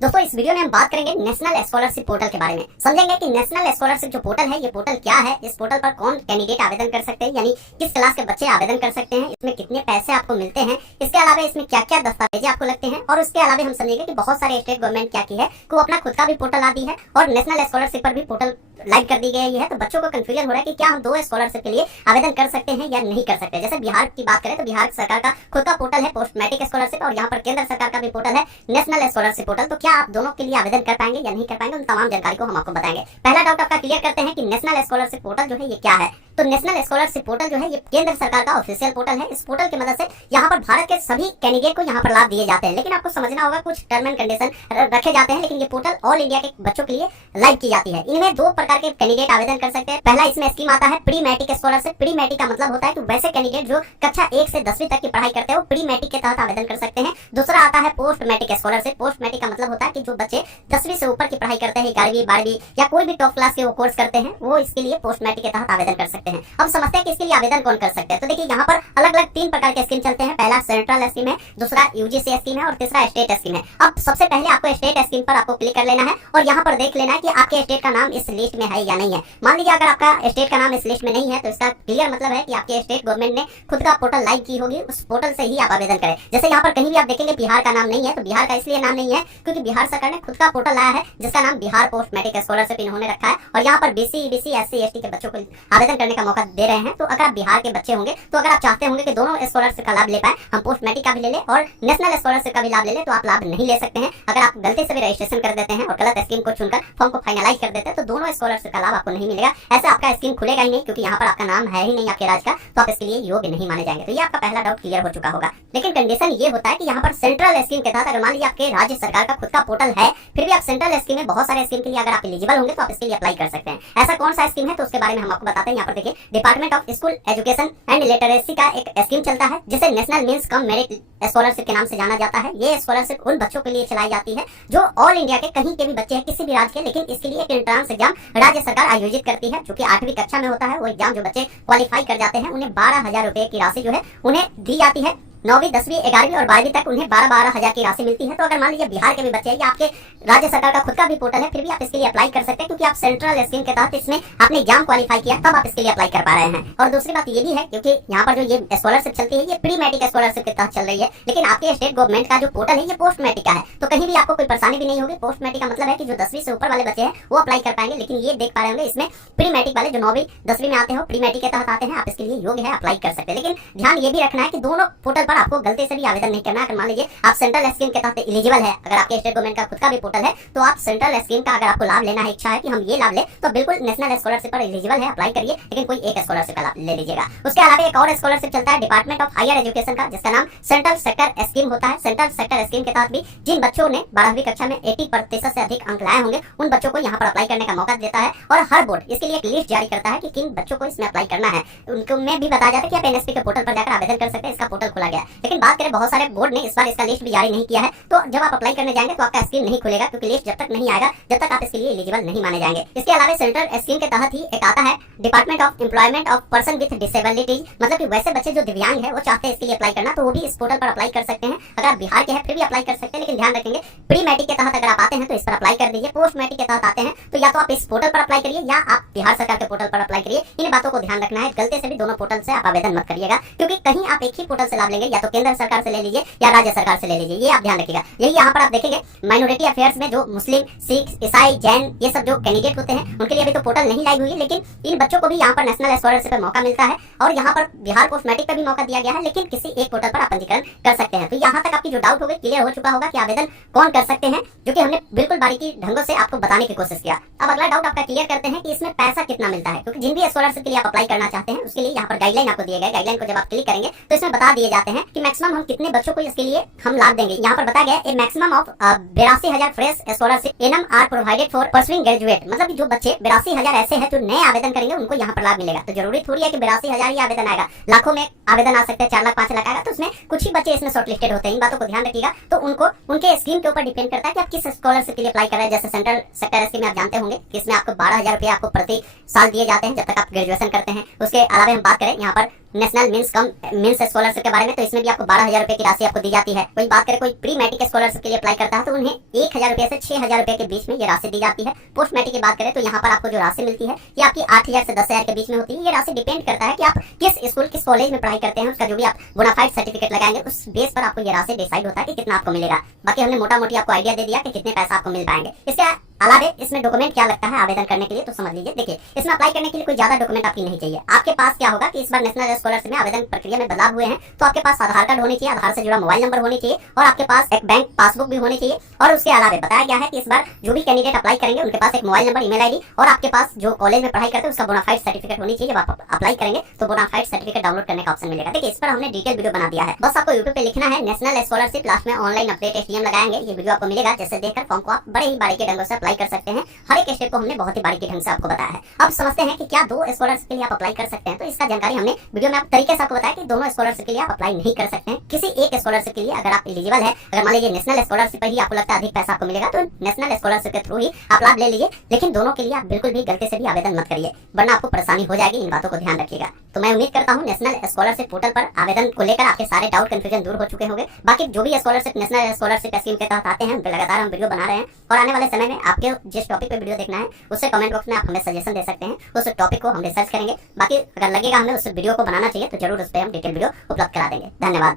दोस्तों इस वीडियो में हम बात करेंगे नेशनल स्कॉलरशिप पोर्टल के बारे में। समझेंगे कि नेशनल स्कॉलरशिप जो पोर्टल है, ये पोर्टल क्या है, इस पोर्टल पर कौन कैंडिडेट आवेदन कर सकते हैं, यानी किस क्लास के बच्चे आवेदन कर सकते हैं, इसमें कितने पैसे आपको मिलते हैं, इसके अलावा इसमें क्या क्या दस्तावेज आपको लगते हैं, और उसके अलावा हम समझेंगे कि बहुत सारे स्टेट गवर्नमेंट क्या की है कि वो अपना खुद का भी पोर्टल ला दी है और नेशनल स्कॉलरशिप पर भी पोर्टल लाइव कर दी गई है। तो बच्चों को कंफ्यूजन हो रहा है कि क्या हम दो स्कॉलरशिप के लिए आवेदन कर सकते हैं या नहीं कर सकते। जैसे बिहार की बात करें तो बिहार सरकार का खुद का पोर्टल है पोस्ट मैट्रिक स्कॉलरशिप, और यहाँ पर केंद्र सरकार का भी पोर्टल है नेशनल स्कॉलरशिप पोर्टल। तो क्या आप दोनों के लिए आवेदन कर पाएंगे या नहीं कर पाएंगे, उन तमाम जानकारी को हम आपको बताएंगे। पहला डाउट आपका क्लियर करते हैं कि नेशनल स्कॉलरशिप पोर्टल जो है ये क्या है। तो नेशनल स्कॉलरशिप पोर्टल जो है ये केंद्र सरकार का ऑफिशियल पोर्टल है। इस पोर्टल की मदद से यहाँ पर भारत के सभी कैंडिडेट को यहाँ पर लाभ दिए जाते हैं, लेकिन आपको समझना होगा कुछ टर्म एंड कंडीशन रखे जाते हैं। लेकिन ये पोर्टल ऑल इंडिया के बच्चों के लिए लाइव की जाती है। इनमें दो प्रकार के कैंडिडेट आवेदन कर सकते हैं। पहला इसमें स्कीम आता है pre matric scholarship. Pre matric का मतलब होता है कि वैसे कैंडिडेट जो कक्षा 1 से 10वीं तक की पढ़ाई करते हैं वो प्री मैट्रिक के तहत आवेदन कर सकते हैं। दूसरा आता है post matric scholarship. Post matric का मतलब होता है कि जो बच्चे 10वीं से ऊपर की पढ़ाई करते हैं, 11वीं 12वीं या कोई भी टॉप क्लास के वो कोर्स करते हैं, वो इसके लिए पोस्ट मैट्रिक के तहत आवेदन कर सकते हैं। अब समझते हैं कि इसके लिए आवेदन कौन कर सकते हैं। तो देखिए यहाँ पर अलग अलग 3 प्रकार के स्कीम चलते हैं। पहला सेंट्रल स्कीम है, दूसरा यूजीसी स्कीम है और तीसरा स्टेट स्कीम है। अब सबसे पहले आपको स्टेट स्कीम पर आपको क्लिक कर लेना है और यहाँ पर देख लेना है कि आपके स्टेट का नाम इस लिस्ट में है या नहीं है। मान लीजिए अगर आपका स्टेट का नाम इस लिस्ट में नहीं है तो इसका क्लियर मतलब है कि आपके स्टेट गवर्नमेंट ने खुद का पोर्टल लाइव की होगी, उस पोर्टल से ही आप आवेदन करें। जैसे यहाँ पर कहीं भी आप देखेंगे बिहार का नाम नहीं है, तो बिहार का इसलिए नाम नहीं है क्योंकि बिहार सरकार ने खुद का पोर्टल लाया है जिसका नाम बिहार पोस्ट मैट्रिक स्कॉलरशिप इन्होंने रखा है। और यहाँ पर बीसी ईबीसी एससी एसटी के बच्चों को आवेदन करने का मौका दे रहे हैं। तो अगर आप बिहार के बच्चे होंगे, तो अगर आप चाहते होंगे कि दोनों स्कॉलरशिप का लाभ ले पाए, हम पोस्ट मैट्रिक का भी ले ले और नेशनल स्कॉलरशिप का भी लाभ ले ले, तो आप लाभ नहीं ले सकते हैं। अगर आप गलती से भी रजिस्ट्रेशन कर देते हैं और गलत स्कीम को चुनकर फॉर्म को फाइनलाइज कर देते हैं, तो दोनों स्कॉलरशिप का लाभ आपको नहीं मिलेगा। ऐसे आपका स्कीम खुलेगा ही नहीं, क्योंकि यहाँ पर आपका नाम है ही नहीं आपके राज्य का, तो आप इसके लिए योग्य नहीं माने जाएंगे। तो ये आपका पहला डाउट क्लियर हो चुका होगा। लेकिन कंडीशन ये होता है कि यहाँ पर सेंट्रल स्कीम के तहत अगर मान लीजिए आपके राज्य सरकार का खुद का पोर्टल है, फिर भी आप सेंट्रल स्कीम में बहुत सारे स्कीम के लिए अगर आप एलिजिबल होंगे तो आप इसके लिए अप्लाई कर सकते हैं। ऐसा कौन सा स्कीम है तो उसके बारे में हम आपको बताते हैं। यहाँ पर देखिए department of school education and literacy का एक स्कीम चलता है जिसे national means cum merit scholarship के नाम से जाना जाता है। ये स्कॉलरशिप उन बच्चों के लिए चलाई जाती है जो ऑल इंडिया के कहीं के भी बच्चे हैं, किसी भी राज्य के, लेकिन इसके लिए एक एंट्रेंस एग्जाम राज्य सरकार आयोजित करती है जो कि 8वीं कक्षा में होता है। वो एग्जाम जो बच्चे क्वालिफाई कर जाते हैं उन्हें 12,000 रुपए की राशि जो है उन्हें दी जाती है। 9वीं 10वीं 11वीं और 12वीं तक उन्हें 12,000 की राशि मिलती है। तो अगर मान लीजिए बिहार के भी बच्चे हैं या आपके राज्य सरकार का खुद का भी पोर्टल है, फिर भी आप इसके लिए अप्लाई कर सकते हैं क्योंकि आप सेंट्रल स्कीम के तहत इसमें आपने एग्जाम क्वालिफाई किया, तब आप इसके लिए अप्लाई कर पा रहे हैं। और दूसरी बात ये भी है क्योंकि यहाँ पर जो ये स्कॉलरशिप चलती है ये प्री मैट्रिक स्कॉलरशिप के तहत चल रही है, लेकिन आपके स्टेट गवर्नमेंट का जो पोर्टल है ये पोस्ट मैट्रिक का है, तो कहीं भी आपको कोई परेशानी भी नहीं होगी। पोस्ट मैट्रिक का मतलब है कि जो 10वीं से ऊपर वाले बच्चे हैं वो अप्लाई कर पाएंगे, लेकिन ये देख पा रहे होंगे इसमें प्री मैट्रिक वाले जो 9वीं 10वीं में आते हैं प्री मैट्रिक के तहत आते हैं, आप इसके लिए योग्य है, अप्लाई कर सकते हैं। लेकिन ध्यान ये भी रखना है कि दोनों पोर्टल पर आपको गलती से भी आवेदन नहीं करना है। अगर मान लीजिए आप सेंट्रल स्कीम के तहत एलिजिबल है, अगर आपके स्टेट गवर्नमेंट का खुद का भी पोर्टल है, तो आप सेंट्रल स्कीम का अगर आपको लाभ लेना है, इच्छा है कि हम ये लाभ ले, तो बिल्कुल नेशनल स्कॉलरशिप पर एलिजिबल है, अप्लाई करिए, लेकिन कोई एक स्कॉलरशिप का लाभ ले लीजिएगा। उसके अलावा एक और स्कॉलरशिप चलता है डिपार्टमेंट ऑफ हायर एजुकेशन का, जिसका नाम सेंट्रल सेक्टर स्कीम होता है। सेंट्रल सेक्टर स्कीम के तहत भी जिन बच्चों ने 12वीं कक्षा में 80% से अधिक अंक लाए होंगे उन बच्चों को यहाँ पर अप्लाई करने का मौका देता है। और हर बोर्ड इसके लिए एक लिस्ट जारी करता है कि किन बच्चों को इसमें अप्लाई करना है। उनको में भी बताया जाता है कि आप एनएसपी के पोर्टल पर जाकर आवेदन कर सकते हैं, इसका पोर्टल खुला गया है। लेकिन बात करें बहुत सारे बोर्ड ने इस बार इसका लिस्ट भी जारी नहीं किया है, तो जब आप अप्लाई करने जाएंगे तो आपका स्कीम नहीं खुलेगा, क्योंकि लिस्ट जब तक नहीं आएगा जब तक आप इसके लिए एलिजिबल नहीं माने जाएंगे। इसके अलावा सेंट्रल स्कीम के तहत ही एक आता है department of employment of person with disabilities, मतलब कि वैसे बच्चे जो दिव्यांग है वो चाहते हैं इसके लिए अप्लाई करना, तो वो भी इस पोर्टल पर अप्लाई कर सकते हैं। अगर आप बिहार के हैं फिर भी अप्लाई कर सकते हैं, लेकिन ध्यान रखेंगे प्री मैट्रिक के तहत अगर आप आते हैं तो इस पर अप्लाई कर दीजिए। पोस्ट मैट्रिक के तहत आते हैं तो या तो आप इस पोर्टल पर अप्लाई करिए या आप बिहार सरकार के पोर्टल पर अप्लाई करिए। इन बातों को ध्यान रखना है, गलती से भी दोनों पोर्टल से आप आवेदन मत करिएगा, क्योंकि कहीं आप एक ही पोर्टल से लाभ लेंगे, या तो केंद्र सरकार से ले लीजिए या राज्य सरकार से ले लीजिए, ये आप ध्यान रखिएगा। यही यहाँ पर आप देखेंगे माइनॉरिटी अफेयर्स में जो मुस्लिम, सिख, ईसाई, जैन ये सब जो कैंडिडेट होते हैं उनके लिए अभी तो पोर्टल नहीं लाइव हुई है, लेकिन इन बच्चों को भी यहाँ पर नेशनल स्कॉलरशिप पे मौका मिलता है। और यहाँ पर बिहार पोस्ट मैट्रिक पे भी मौका दिया गया है, लेकिन किसी एक पोर्टल पर आप पंजीकरण कर सकते हैं। तो यहाँ तक आपकी जो डाउट हो गई क्लियर हो चुका होगा कि आवेदन कौन कर सकते हैं, जो कि हमने बिल्कुल बारीकी ढंगों से आपको बताने की कोशिश किया। अब अगला डाउट आपका क्लियर करते हैं कि इसमें पैसा कितना मिलता है, क्योंकि जिन भी स्कॉलरशिप के लिए आप अप्लाई करना चाहते हैं उसके लिए यहाँ पर गाइडलाइन आपको दिए गए। गाइडलाइन को जब आप क्लिक करेंगे तो इसमें बता दिए जाते हैं कि मैक्सिमम हम कितने बच्चों को इसके लिए हम लाभ देंगे। यहाँ पर बताया गया है मैक्सिमम ऑफ 82,000 फ्रेश स्कॉलरशिप एनएम are provided for pursuing graduate, मतलब कि जो बच्चे 82,000 ऐसे हैं जो नए आवेदन करेंगे उनको यहाँ पर लाभ मिलेगा। तो जरूरी थोड़ी है कि 82,000 ही आवेदन आएगा, लाखों में आवेदन आ सकते हैं, 4 लाख 5 लाख आएगा, तो उसमें कुछ ही बच्चे इसमें शॉर्ट लिस्टेड होते हैं। इन बातों को ध्यान रखिएगा। तो उनको उनके स्कीम के ऊपर डिपेंड करता है कि आप किस स्कॉलरशिप के लिए अप्लाई कर रहे हैं। जैसे सेंट्रल सेक्टर स्कीम में आप जानते होंगे कि इसमें आपको 12,000 रुपये आपको प्रति साल दिए जाते हैं जब तक आप ग्रेजुएशन करते हैं। उसके अलावा हम बात करें यहाँ पर नेशनल मीन्स स्कॉलरशिप के बारे में, तो इसमें भी आपको 12,000 रुपए की राशि आपको दी जाती है। कोई बात करें कोई प्री मैट्रिक स्कॉलरशिप के लिए अप्लाई करता है तो उन्हें 1,000 रुपए से 6,000 रुपए के बीच में ये राशि दी जाती है। पोस्ट मैट्रिक की बात करें तो यहाँ पर आपको जो राशि मिलती है ये आपकी 8,000 से 10,000 के बीच में होती है। ये राशि डिपेंड करता है कि आप किस स्कूल किस कॉलेज में पढ़ाई करते हैं, उसका जो भी आप बोनाफाइड सर्टिफिकेट लगाएंगे उस बेस पर आपको ये राशि डिसाइड होता है कि कितना आपको मिलेगा। बाकी हमने मोटा मोटी आपको आइडिया दे दिया कि कितने पैसा आपको मिल पाएंगे। इसके अलावा इसमें डॉक्यूमेंट क्या लगता है आवेदन करने के लिए, तो समझ लीजिए। देखिए, इसमें अप्लाई करने के लिए कोई ज्यादा डॉक्यूमेंट आपकी नहीं चाहिए। आपके पास क्या होगा कि इस बार नेशनल स्कॉलरशिप में आवेदन प्रक्रिया में बदलाव हुए हैं, तो आपके पास आधार कार्ड होनी चाहिए, आधार से जुड़ा मोबाइल नंबर होनी चाहिए और आपके पास एक बैंक पासबुक भी होनी चाहिए। और उसके अलावा बताया गया है कि इस बार जो भी कैंडिडेट अप्लाई करेंगे उनके पास एक मोबाइल नंबर, ईमेल आईडी और आपके पास जो कॉलेज में पढ़ाई करते हैं उसका बोनाफाइड सर्टिफिकेट होनी चाहिए। जब आप अप्लाई करेंगे तो बोनाफाइड सर्टिफिकेट डाउनलोड करने का ऑप्शन मिलेगा। देखिए, इस पर हमने डिटेल वीडियो बना दिया है। बस आपको यूट्यूब पे लिखना है नेशनल स्कॉलरशिप, लास्ट में ऑनलाइन अपडेट एसटीएम लगाएंगे, ये वीडियो आपको मिलेगा। जैसे देखकर फॉर्म को आप बड़े ही बारीकी ढंग से अप्लाई कर सकते हैं। हर एक स्टेप को हमने बहुत ही बारीकी ढंग से आपको बताया है। अब समझते हैं कि क्या 2 स्कॉलरशिप के लिए आप अप्लाई कर सकते हैं, तो इसका जानकारी हमने वीडियो में आप तरीके से आपको बताया कि दोनों स्कॉलरशिप के लिए आप अप्लाई नहीं कर सकते हैं। किसी एक स्कॉलरशिप के लिए अगर आप एलिजिबल है, अगर मान लीजिए नेशनल स्कॉलरशिप पर ही आपको लगता है अधिक पैसा आपको मिलेगा, तो नेशनल स्कॉलरशिप के थ्रू ही आप लाभ ले लीजिए। लेकिन दोनों के लिए आप बिल्कुल भी गलती से भी आवेदन मत करिए, वरना आपको परेशानी हो जाएगी। इन बातों को ध्यान रखिएगा। तो मैं उम्मीद करता हूँ नेशनल स्कॉलरशिप पोर्टल पर आवेदन को लेकर आपके सारे डाउट कंफ्यूजन दूर हो चुके होंगे। बाकी जो भी स्कॉलरशिप नेशनल स्कॉलरशिप स्कीम के तहत आते हैं उन पर लगातार हम वीडियो बना रहे हैं और आने वाले समय में आपके जिस टॉपिक पे वीडियो देखना है उससे कमेंट बॉक्स में आप हमें सजेशन दे सकते हैं। उस टॉपिक को हम रिसर्च करेंगे। बाकी अगर लगेगा हमें उस वीडियो को बनाना चाहिए तो जरूर उस पर हम डिटेल वीडियो उपलब्ध करा देंगे। धन्यवाद।